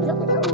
무조건